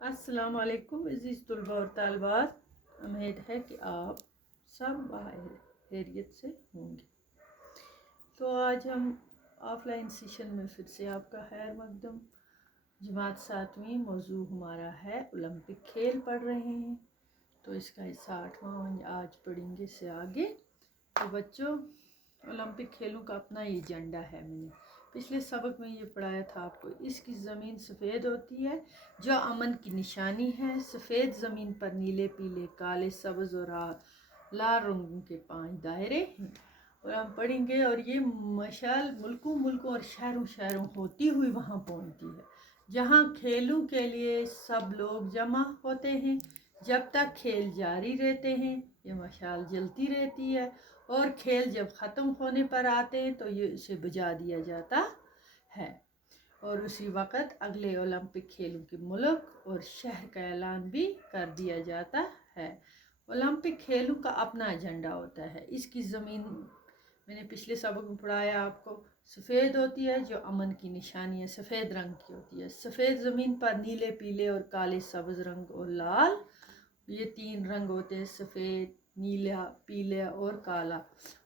अस्सलाम वालेकुम अज़ीज़ तलबा और तालिबात, उम्मीद है कि आप सब खैरियत से होंगे। तो आज हम ऑफलाइन सेशन में फिर से आपका खैर मकदम। जमात 7वीं मौजू हमारा है ओलंपिक खेल पढ़ रहे हैं, तो इसका 60वां आज पढ़ेंगे से आगे। तो बच्चों, ओलंपिक खेलों का अपना ये एजेंडा है। मैंने पिछले सबक में ये पढ़ाया था आपको। इसकी ज़मीन सफ़ेद होती है जो अमन की निशानी है। सफ़ेद ज़मीन पर नीले पीले काले सब्ज़ और लाल रंगों के 5 दायरे हैं। और हम पढ़ेंगे, और ये मशाल मुल्कों मुल्कों और शहरों शहरों होती हुई वहाँ पहुँचती है जहाँ खेलों के लिए सब लोग जमा होते हैं। जब तक खेल जारी रहते हैं ये मशाल जलती रहती है, और खेल जब ख़त्म होने पर आते हैं तो ये इसे बुझा दिया जाता है। और उसी वक़्त अगले ओलंपिक खेलों के मुल्क और शहर का ऐलान भी कर दिया जाता है। ओलंपिक खेलों का अपना एजेंडा होता है। इसकी ज़मीन मैंने पिछले सबक में पढ़ाया आपको, सफ़ेद होती है जो अमन की निशानी है, सफ़ेद रंग की होती है। सफ़ेद ज़मीन पर नीले पीले और काले सब्ज़ रंग और लाल, ये 3 रंग होते हैं, सफ़ेद नीला पीला और काला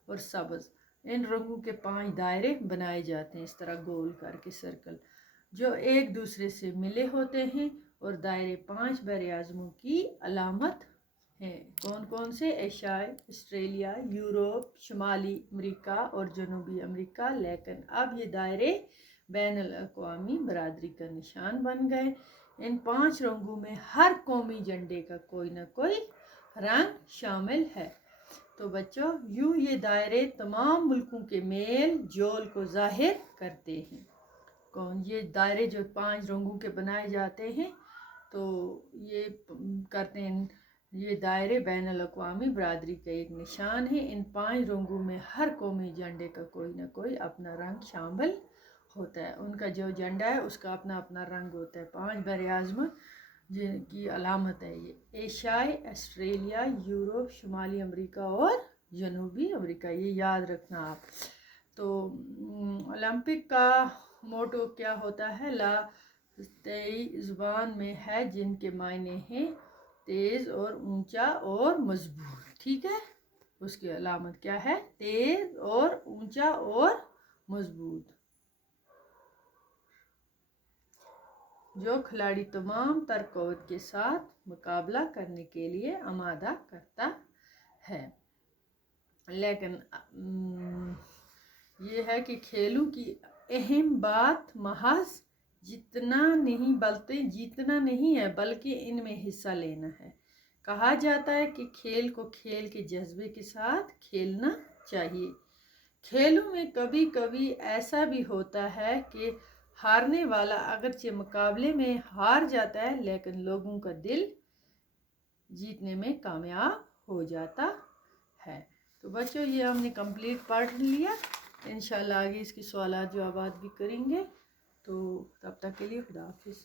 और सब्ज़। इन रंगों के 5 दायरे बनाए जाते हैं इस तरह गोल करके सर्कल, जो एक दूसरे से मिले होते हैं। और दायरे 5 बर आज़मों की अलामत हैं। कौन कौन से? एशिया, ऑस्ट्रेलिया, यूरोप, शुमाली अमेरिका और जनूबी अमेरिका। लेकिन अब ये दायरे बैन अल-अक़वामी बरादरी का निशान बन गए। इन 5 रंगों में हर कौमी झंडे का कोई ना कोई रंग शामिल है। तो बच्चों, यूँ ये दायरे तमाम मुल्कों के मेल जोल को जाहिर करते हैं। कौन? ये दायरे जो 5 रंगों के बनाए जाते हैं, तो ये करते हैं, ये दायरे बैन अल-अक़वामी बरादरी का एक निशान है। इन 5 रंगों में हर कौमी झंडे का कोई ना कोई अपना रंग शामिल होता है। उनका जो झंडा है उसका अपना अपना रंग होता है। 5 बर आज़म जिनकी अलामत है ये एशियाई, ऑस्ट्रेलिया, यूरोप, शुमाली अमेरिका और जनूबी अमेरिका। ये याद रखना आप। तो ओलंपिक का मोटो क्या होता है? ला तेई ज़ुबान में है जिनके मायने हैं तेज़ और ऊंचा और मजबूत। ठीक है, उसकी अलामत क्या है? तेज़ और ऊंचा और मजबूत, जो खिलाड़ी तमाम तर क़ुव्वत के साथ मुकाबला करने के लिए आमादा करता है। लेकिन ये है कि खेलों की अहम बात महज जितना नहीं बल्कि जीतना नहीं है, बल्कि इनमें हिस्सा लेना है। कहा जाता है कि खेल को खेल के जज्बे के साथ खेलना चाहिए। खेलों में कभी कभी ऐसा भी होता है कि हारने वाला अगरचे मुकाबले में हार जाता है, लेकिन लोगों का दिल जीतने में कामयाब हो जाता है। तो बच्चों, ये हमने कंप्लीट पढ़ लिया। इंशाल्लाह आगे इसके सवालात जवाबात भी करेंगे। तो तब तक के लिए खुदा हाफिज़।